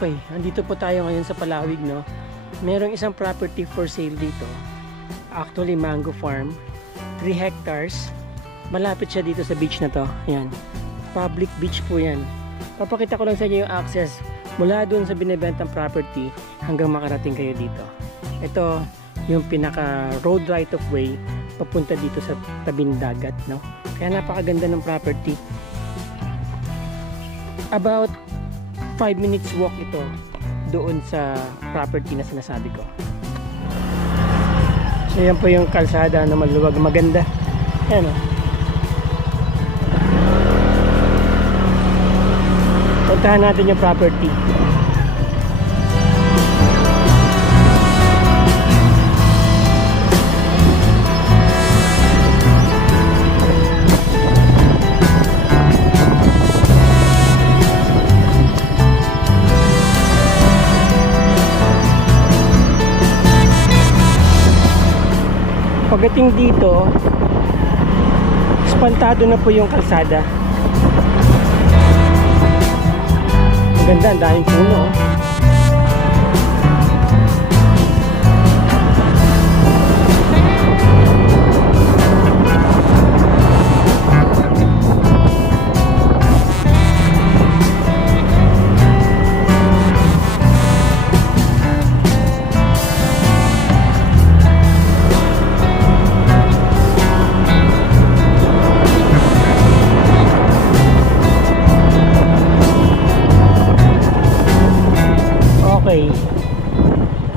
Okay, andito po tayo ngayon sa Palawig, no? Merong isang property for sale dito. Actually, mango farm. 3 hectares. Malapit siya dito sa beach na to. Ayan. Public beach po yan. Papakita ko lang sa inyo yung access mula doon sa binibentang property hanggang makarating kayo dito. Ito yung pinaka road right of way papunta dito sa tabing dagat, no? Kaya napakaganda ng property. About 5 minutes walk ito doon sa property na sinasabi ko. So yan po yung kalsada na maluwag, maganda. Ayan o. Puntahan natin yung property. Pagdating dito, espantado na po yung kalsada. Maganda, ang daming puno.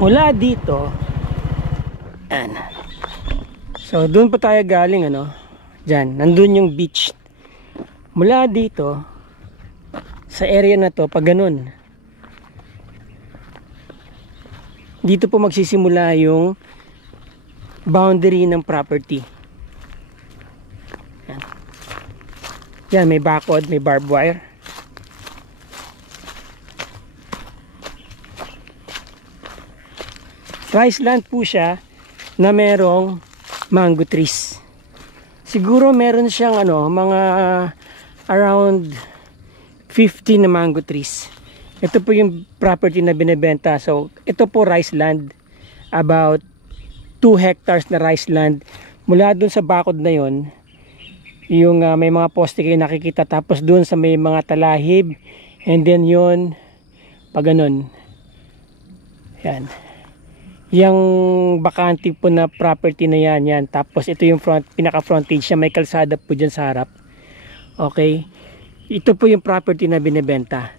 Mula dito, and so doon pa tayo galing, ano, dyan, nandun yung beach. Mula dito sa area na to, pag ganun, dito po magsisimula yung boundary ng property. Yan, may bakod, may barbed wire. Rice land po siya na merong mango trees. Siguro meron siyang mga around 50 na mango trees. Ito po yung property na binebenta. So ito po rice land. About 2 hectares na rice land. Mula dun sa bakod na yon, yung may mga poste kayo nakikita. Tapos dun sa may mga talahib. And then yun, pag ganun. Yan. Yung bakante po na property na yan. Tapos ito yung pinaka frontage siya, may kalsada po dyan sa harap. Okay, ito po yung property na binibenta.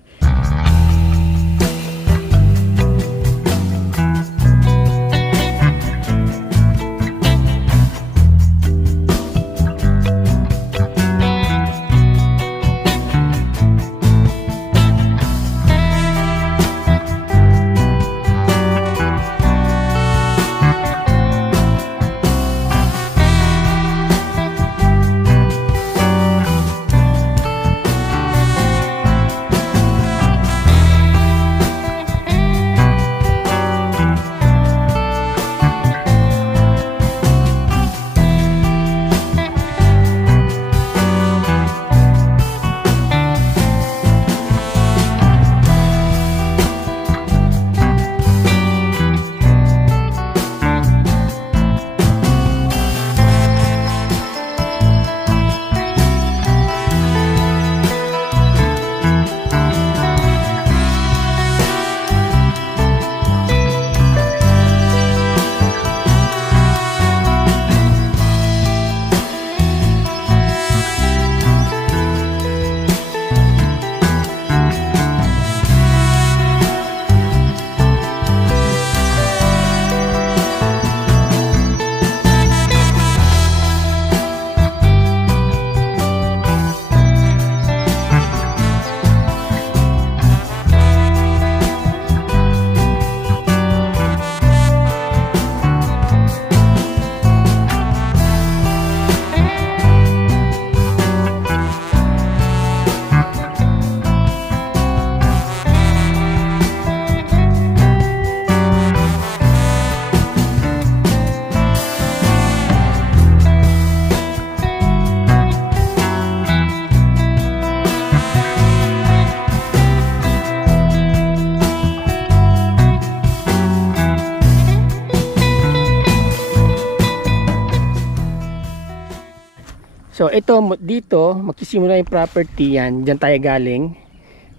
So ito dito magsisimula yung property yan. Diyan tayo galing.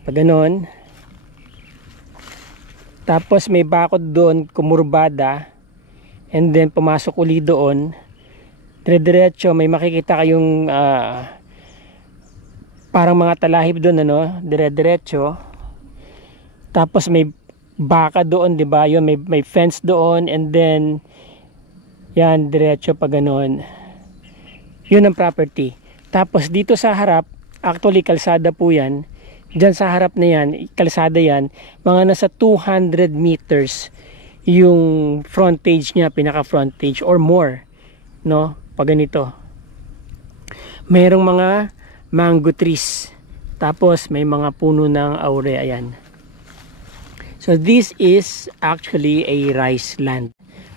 Pag ganon. Tapos may bakod doon, kumurbada. And then pumasok uli doon. Dire-diretso may makikita kayong parang mga talahib doon, ano, dire-diretso. Tapos may baka doon, 'di ba? Yun, may fence doon, and then yan diretso pa ganoon. Yun ang property. Tapos dito sa harap, actually kalsada po yan. Diyan sa harap na yan, kalsada yan, mga nasa 200 meters yung frontage niya, pinaka frontage or more, no? Pag ganito. Merong mga mango trees. Tapos may mga puno ng aure, ayan. So this is actually a rice land.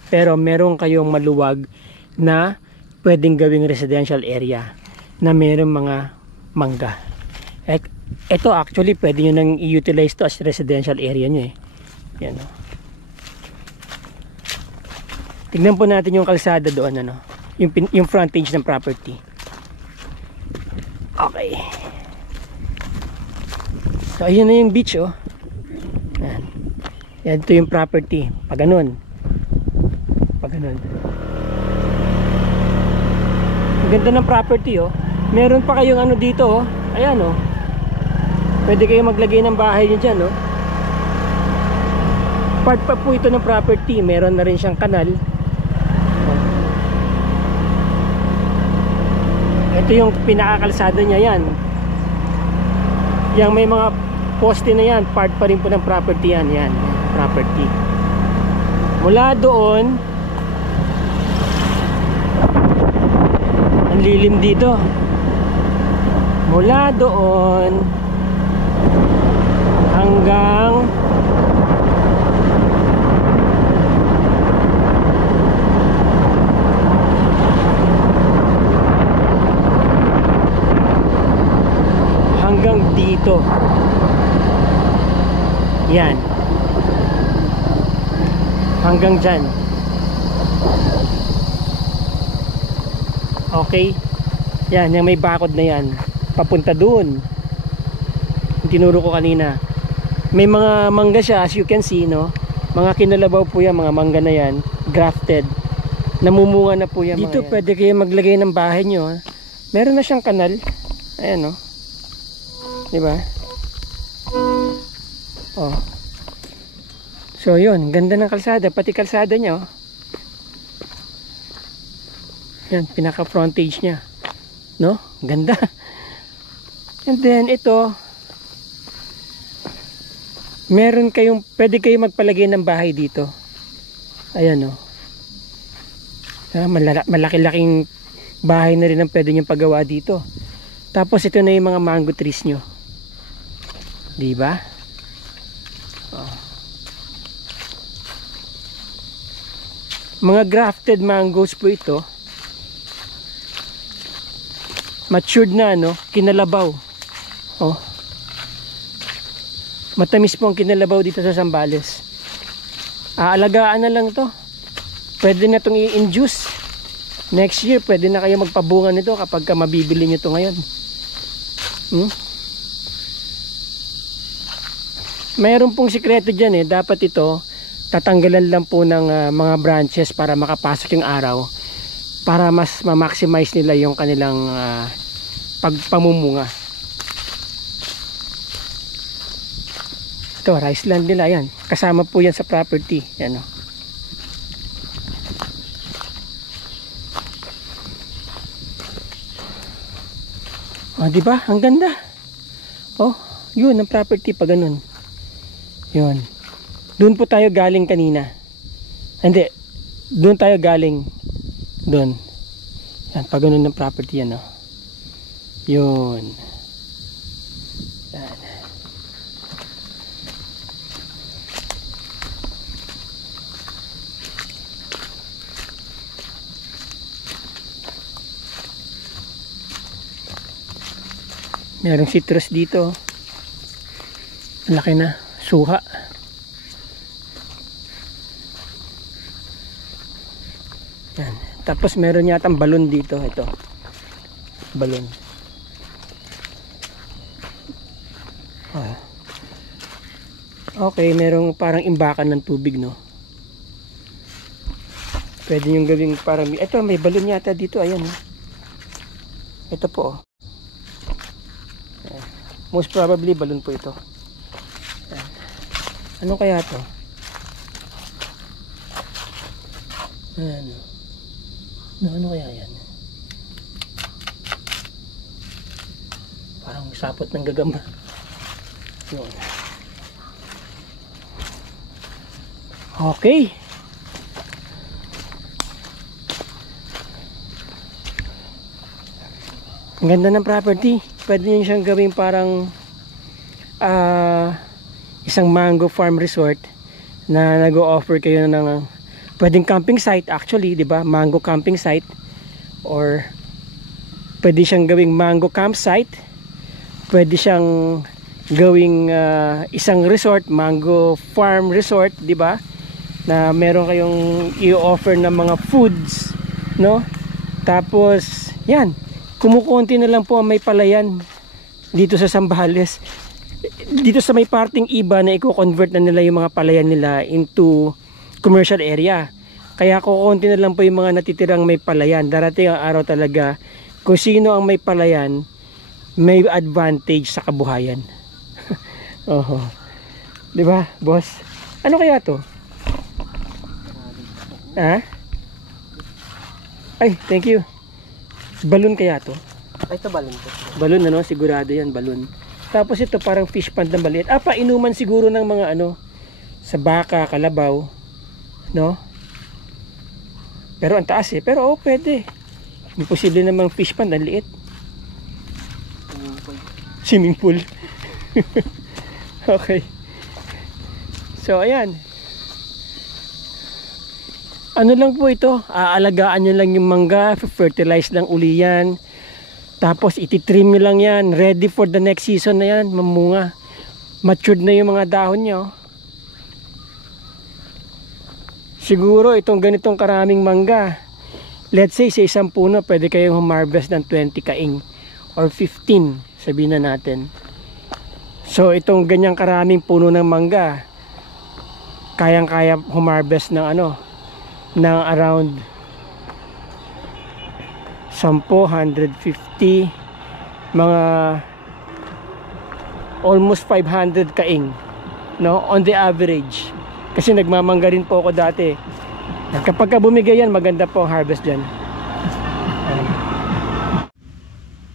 Pero meron kayong maluwag na pwedeng gawing residential area na merong mga mangga. Ito actually pwede nyo nang i-utilize to as residential area nyo eh. Yan o. Tignan po natin yung kalsada doon, ano, yung frontage ng property. Okay. So ayun na yung beach oh. Yan. Yan, ito yung property. Pag ganun. Pag ganun. Ang ganda ng property oh. Meron pa kayong ano dito oh. Ayan oh. Pwede kayo maglagay ng bahay nyo dyan oh. Part pa po ito ng property. Meron na rin siyang kanal. Ito yung pinakakalsada niya yan. Yang may mga poste na yan, part pa rin po ng property yan. Yan, property. Mula doon, ang lilim dito. Mula doon hanggang dito. Yan. Hanggang dyan. Okay. Yan, yung may bakod na yan. Papunta dun. Yung tinuro ko kanina. May mga mangga siya, as you can see, no? Mga kinalabaw po yan, mga mangga na yan. Grafted. Namumunga na po yan. Dito pwede kayo maglagay ng bahay nyo. Meron na siyang kanal. Ayan, no? Diba? Oh. So yun, ganda ng kalsada, pati kalsada niya oh. Yan, pinaka frontage niya. No? Ganda. And then ito, meron kayong, pwede kayong magpalagay ng bahay dito. Ayan oh. Malaki-laking bahay na rin ang pwede nyo pagawa dito. Tapos ito na yung mga mango trees nyo. Diba? Oh. Mga grafted mangoes po ito. Matured na, no? Kinalabaw. Oh. Matamis po ang kinalabaw dito sa Zambales. Aalagaan na lang to. Pwede na itong i-induce. Next year, pwede na kayo magpabunga nito kapag ka mabibili nyo ito ngayon. Mayroon pong sikreto dyan eh. Dapat ito, tatanggalan lang po ng mga branches para makapasok yung araw. Para mas ma-maximize nila yung kanilang pagpamumunga. Ito, rice land nila yan. Kasama po yan sa property. Yan o. Oh, diba? Ang ganda. Oh, yun ang property pa ganun. Yun. Doon po tayo galing kanina. Hindi. Doon tayo galing. Doon. Yan, pa ganun ng property yan, oh. Yun. Yan. Merong citrus dito. Laki na. Suha. Yan. Tapos meron yatang balon dito. Ito. balon. Ah. Okay, merong parang imbakan ng tubig, no? Pwede yung gawing parang, ito may balon yata dito, ayan. Ito po, oh. Most probably balon po ito. Ano kaya to? Ano kaya yan? Parang sapot ng gagamba. Yun. Okay. Ang ganda ng property. Pwede nyo siyang gawing parang isang mango farm resort na nag-o-offer kayo ng pwedeng camping site actually, di ba? Mango camping site, or pwede siyang gawing mango campsite, pwede siyang gawing isang resort, mango farm resort, di ba? Na meron kayong i-offer ng mga foods, no? Tapos yan, kumukunti na lang po ang may palayan dito sa Zambales. Dito sa may parting iba na i-convert na nila yung mga palayan nila into commercial area. Kaya kukunti na lang po yung mga natitirang may palayan. Darating ang araw talaga kung sino ang may palayan, may advantage sa kabuhayan. Oho. 'Di ba, boss? Ano kaya 'to? Ha? Ay, thank you. Balon kaya 'to? Ay, ito balon po. Balon, ano? Sigurado 'yan, balon. Tapos ito parang fish pond na maliit. Painuman siguro ng mga ano, sa baka, kalabaw, no? Pero ang taas eh. Pero pwede. Imposible namang fish pond, ang liit. Swimming pool. Okay. So ayan. Ano lang po ito? Aalagaan nyo lang yung mangga, fertilize lang uli yan. Tapos ititrim nyo lang yan. Ready for the next season na yan. Mamunga. Matured na yung mga dahon nyo. Siguro itong ganitong karaming mangga, let's say sa isang puno pwede kayong humarvest ng 20 kaing or 15, sabihin na natin. So itong ganyang karaming puno ng mangga, kayang-kaya humarvest ng ano, ng around 10, 150, mga almost 500 kaing, no, on the average. Kasi nagmamangga rin po ako dati. Kapag bumigay yan, maganda po ang harvest dyan.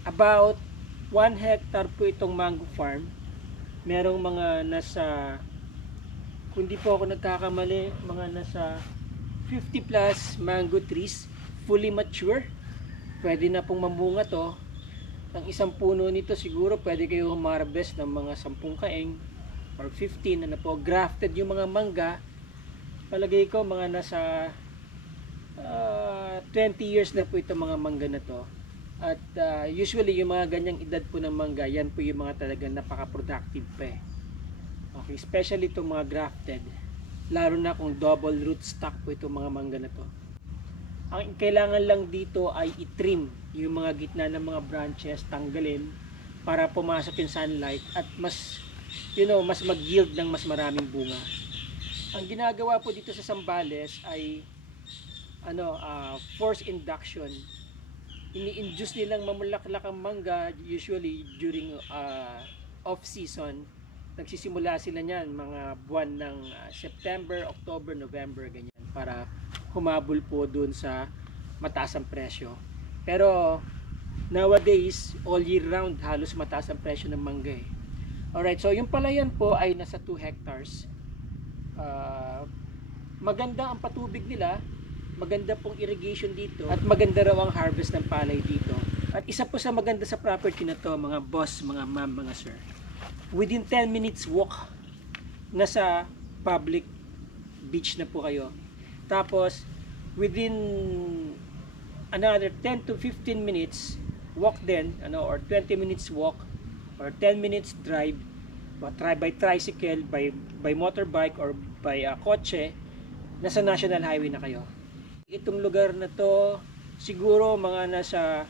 About 1 hectare po itong mango farm. Merong mga nasa, kung di po ako nagkakamali, mga nasa 50 plus mango trees, fully mature. Pwede na pong mamunga to. Ang isang puno nito siguro pwede kayo humarvest ng mga 10 kaing or 15 na po. Grafted yung mga mangga. Palagay ko mga nasa 20 years na po itong mga mangga na to. At usually yung mga ganyang edad po ng mangga, yan po yung mga talagang napaka-productive pa eh. Okay, especially itong mga grafted. Lalo na kung double root stock po itong mga mangga na to. Ang kailangan lang dito ay i-trim yung mga gitna ng mga branches, tanggalin para pumasok yung sunlight at mas, you know, mas mag-yield ng mas maraming bunga. Ang ginagawa po dito sa Zambales ay force induction. Ini-induce nilang mamulaklak ang mangga usually during off season. Nagsisimula sila niyan mga buwan ng September, October, November, ganyan, para humabol po dun sa mataas ang presyo. Pero nowadays, all year round halos mataas ang presyo ng mangga eh. Alright, so yung palayan po ay nasa 2 hectares. Maganda ang patubig nila, maganda pong irrigation dito, at maganda raw ang harvest ng palay dito. At isa po sa maganda sa property na to, mga boss, mga ma'am, mga sir, within 10 minutes walk, nasa public beach na po kayo. Tapos within another 10 to 15 minutes walk din, or 20 minutes walk or 10 minutes drive, by tricycle, by motorbike or by kotse, nasa national highway na kayo. Itong lugar na to siguro mga nasa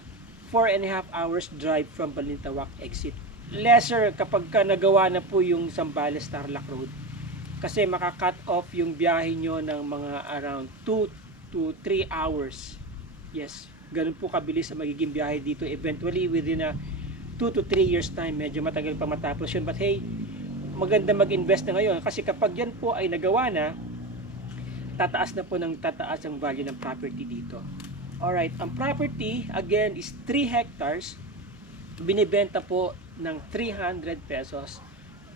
4.5 hours drive from Balintawak exit. Lesser kapag ka nagawa na po yung Zambales Tarlac Road. Kasi maka-cut off yung biyahe nyo ng mga around 2 to 3 hours. Yes, ganun po kabilis ang magiging biyahe dito. Eventually, within a 2 to 3 years time, medyo matagal pa matapos yun. But hey, maganda mag-invest na ngayon. Kasi kapag yan po ay nagawa na, tataas na po ng tataas ang value ng property dito. Alright, ang property, again, is 3 hectares. Binibenta po ng 300 pesos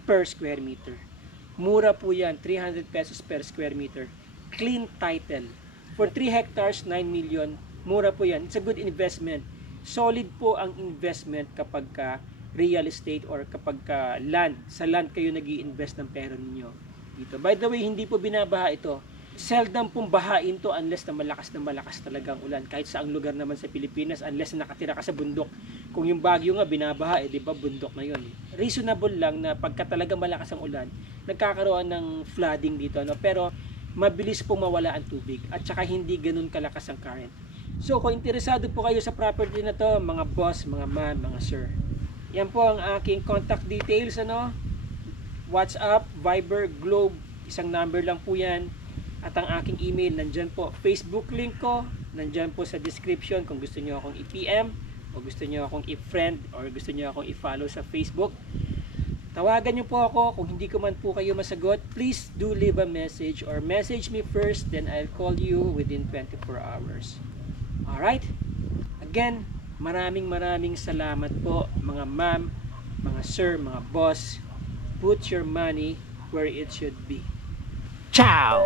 per square meter. Mura po yan, 300 pesos per square meter. Clean title. For 3 hectares, 9 million. Mura po yan. It's a good investment. Solid po ang investment kapag ka real estate or kapag ka land. Sa land kayo nag-i-invest ng pera ninyo dito. By the way, hindi po binabaha ito. Seldom pong bahain to unless na malakas talagang ulan. Kahit saang lugar naman sa Pilipinas, unless na nakatira ka sa bundok. Kung yung Baguio nga binabaha, di ba bundok na yun. Reasonable lang na pagka talaga malakas ang ulan, nagkakaroon ng flooding dito. No? Pero mabilis pong mawala ang tubig at saka hindi ganun kalakas ang current. So kung interesado po kayo sa property na to, mga boss, mga man, mga sir, yan po ang aking contact details. WhatsApp, Viber, Globe, isang number lang po yan. At ang aking email, nandyan po. Facebook link ko, nandyan po sa description kung gusto nyo akong i-PM o gusto nyo akong i-friend or gusto nyo akong i-follow sa Facebook. Tawagan nyo po ako. Kung hindi ko man po kayo masagot, please do leave a message or message me first, then I'll call you within 24 hours. Alright? Again, maraming salamat po mga ma'am, mga sir, mga boss. Put your money where it should be. Ciao!